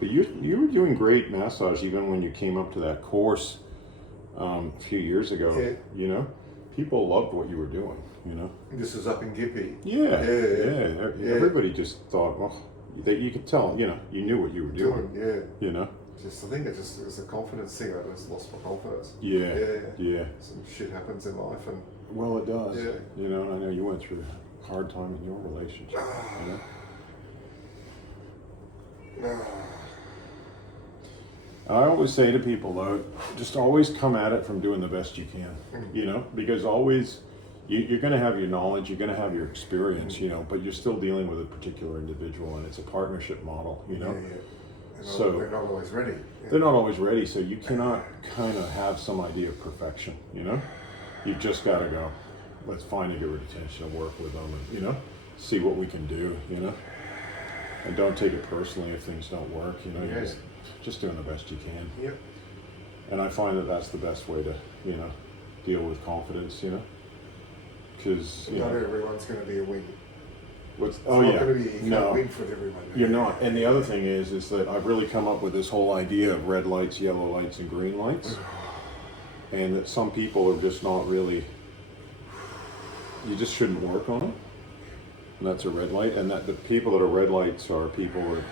But you were doing great massage even when you came up to that course a few years ago. Yeah. You know, people loved what you were doing. You know. This was up in Gippy. Yeah. Yeah. Everybody just thought, well, that you could tell. You know, you knew what you were doing. Yeah. You know. I think it was a confidence thing. I just lost my confidence. Yeah. Some shit happens in life, and well, it does. Yeah. You know, I know you went through a hard time in your relationship. You know. I always say to people though, just always come at it from doing the best you can, you know, because always you're going to have your knowledge, you're going to have your experience, you know, but you're still dealing with a particular individual, and it's a partnership model, you know. So they're not always ready. They're not always ready, so you cannot kind of have some idea of perfection, you know. You've just got to go, let's find a good retention and work with them, and, you know, see what we can do, you know. And don't take it personally if things don't work, you know. You're just doing the best you can. Yep. And I find that that's the best way to, you know, deal with confidence, you know. Because not everyone's going to be a win. You can't win for everyone. You're not. And the other thing is that I've really come up with this whole idea of red lights, yellow lights, and green lights. And that some people are just not really, you just shouldn't work on them. And that's a red light. And that the people that are red lights are people that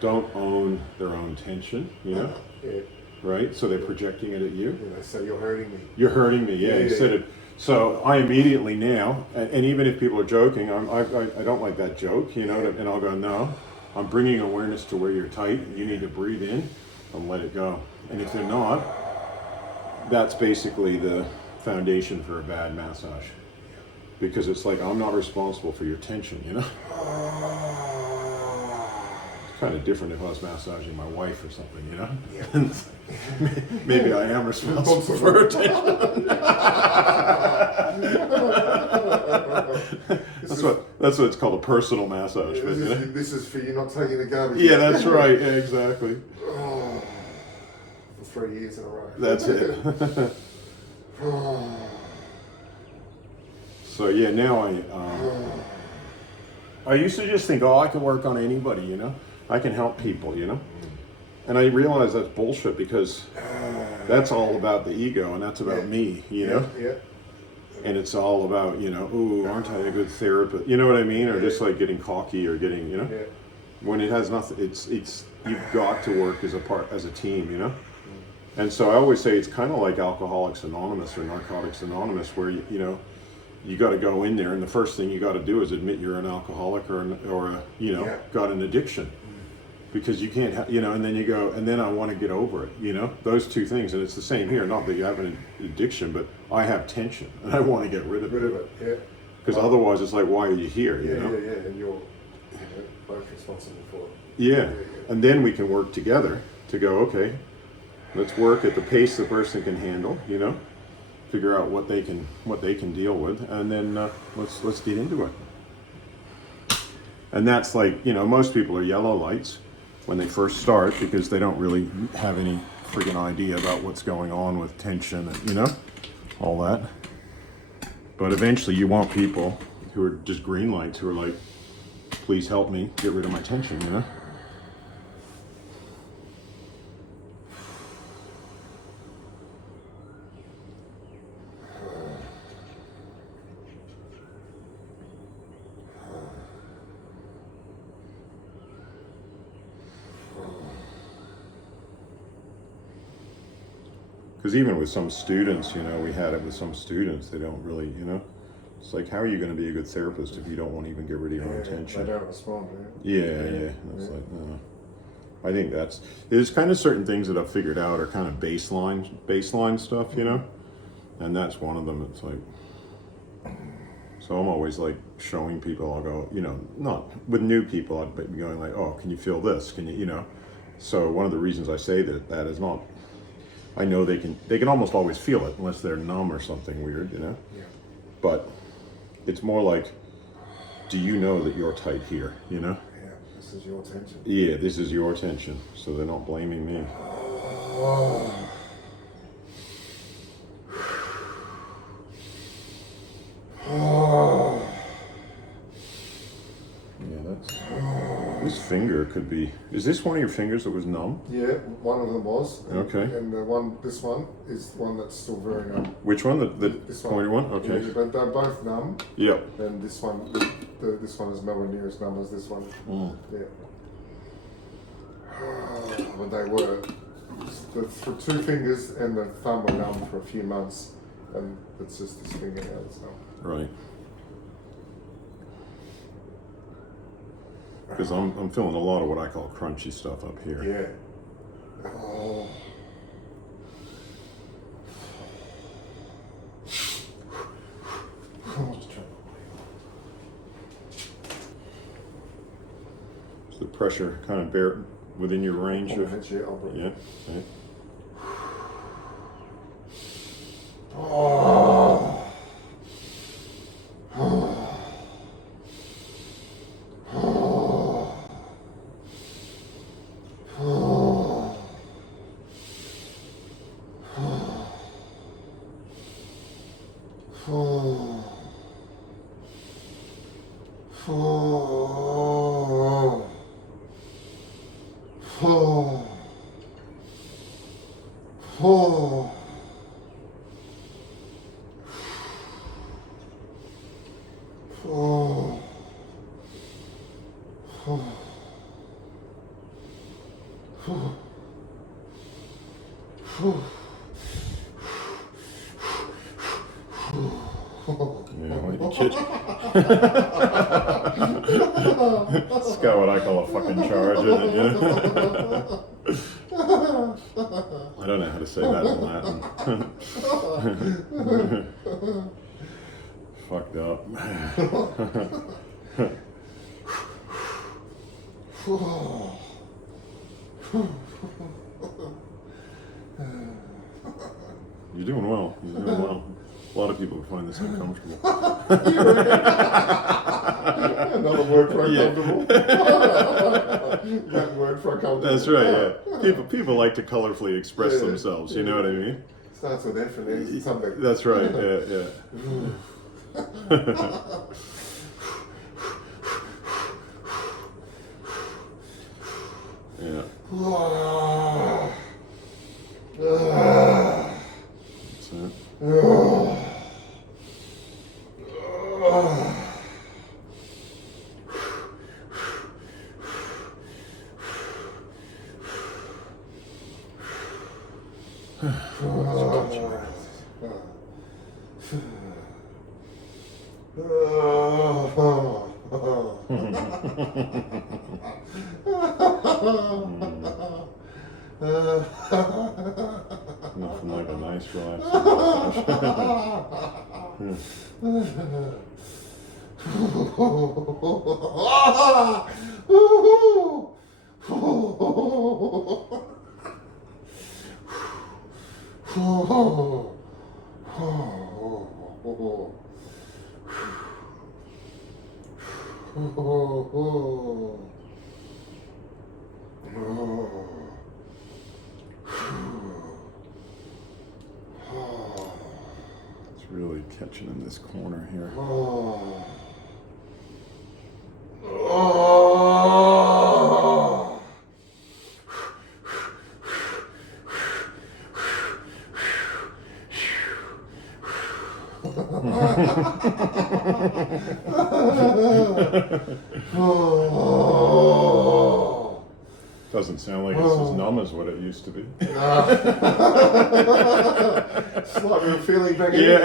don't own their own tension, you know? Yeah. Right? So they're projecting it at you. You know, so you're hurting me. You're hurting me, yeah. So I immediately now, and even if people are joking, I don't like that joke, you know, and I'll go, no, I'm bringing awareness to where you're tight. You need to breathe in and let it go. And if they're not, that's basically the foundation for a bad massage. Because it's like, I'm not responsible for your tension, you know? It's kind of different if I was massaging my wife or something, you know? Yeah. Maybe I am responsible for her tension. That's what it's called, a personal massage. Yeah, this is for you not taking the garbage. Yeah, that's right. Yeah, exactly. For 3 years in a row. That's it. So yeah, now I used to just think, I can work on anybody, you know? I can help people, you know? And I realize that's bullshit, because that's all about the ego, and that's about me, you know? Yeah. And it's all about, you know, ooh, aren't I a good therapist? You know what I mean? Or just like getting cocky or getting, you know? Yeah. When it has nothing, it's you've got to work as a team, you know? And so I always say it's kind of like Alcoholics Anonymous or Narcotics Anonymous, where, you know, you got to go in there, and the first thing you got to do is admit you're an alcoholic or you know, got an addiction. Because you can't, you know, and then you go, and then I want to get over it, you know, those two things. And it's the same here, not that you have an addiction, but I have tension and I want to get rid of it. Yeah. Because otherwise it's like, why are you here, you know? Yeah, and you're both responsible for it. Yeah, and then we can work together to go, okay, let's work at the pace the person can handle, you know, figure out what they can deal with, and then let's get into it. And that's like, you know, most people are yellow lights when they first start, because they don't really have any freaking idea about what's going on with tension and, you know, all that. But eventually you want people who are just green lights, who are like, please help me get rid of my tension, you know? Because even with some students, you know, we had it with some students, they don't really, you know, it's like, how are you going to be a good therapist if you don't want to even get rid of your own tension? They don't respond, Yeah. That's like, no. I think there's kind of certain things that I've figured out are kind of baseline stuff, you know, and that's one of them. It's like, so I'm always like showing people, I'll go, you know, not with new people, I'd be going like, oh, can you feel this? Can you know? So one of the reasons I say that is not, I know they can almost always feel it unless they're numb or something weird, you know? Yeah. But it's more like, do you know that you're tight here, you know? Yeah, this is your tension. Yeah, this is your tension, so they're not blaming me. Yeah, this finger could be. Is this one of your fingers that was numb? Yeah, one of them was. Okay. And this one is the one that's still very numb. Which one? The This pointy one? Okay. Yeah, but they're both numb. Yep. And this one, this one is nowhere near as numb as this one. Yeah. When they were, the 2 fingers and the thumb were numb for a few months, and it's just this finger now that's numb. Right. Because I'm feeling a lot of what I call crunchy stuff up here. Yeah. Oh. Is the pressure kind of bare within your range of? Yeah. Okay. Oh. Yeah, like the kitchen. It's got what I call a fucking charge in it, you know? I don't know how to say that in Latin. Fucked up. You're doing well. You're doing well. A lot of people find this uncomfortable. Another word for uncomfortable. That word for uncomfortable. That's right, yeah. People like to colorfully express themselves, you know what I mean? Starts with F and ends with something. That's right, yeah. Yeah. That's it. Nothing like a nice relaxing It's really catching in this corner here. Doesn't sound like it's as numb as what it used to be. Slightly feeling back in. Yeah.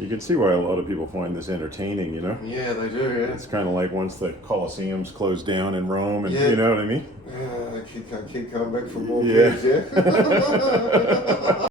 You can see why a lot of people find this entertaining, you know? Yeah, they do, yeah. It's kind of like once the Colosseums closed down in Rome, and you know what I mean? Yeah, they keep coming back for more Yeah. kids, yeah?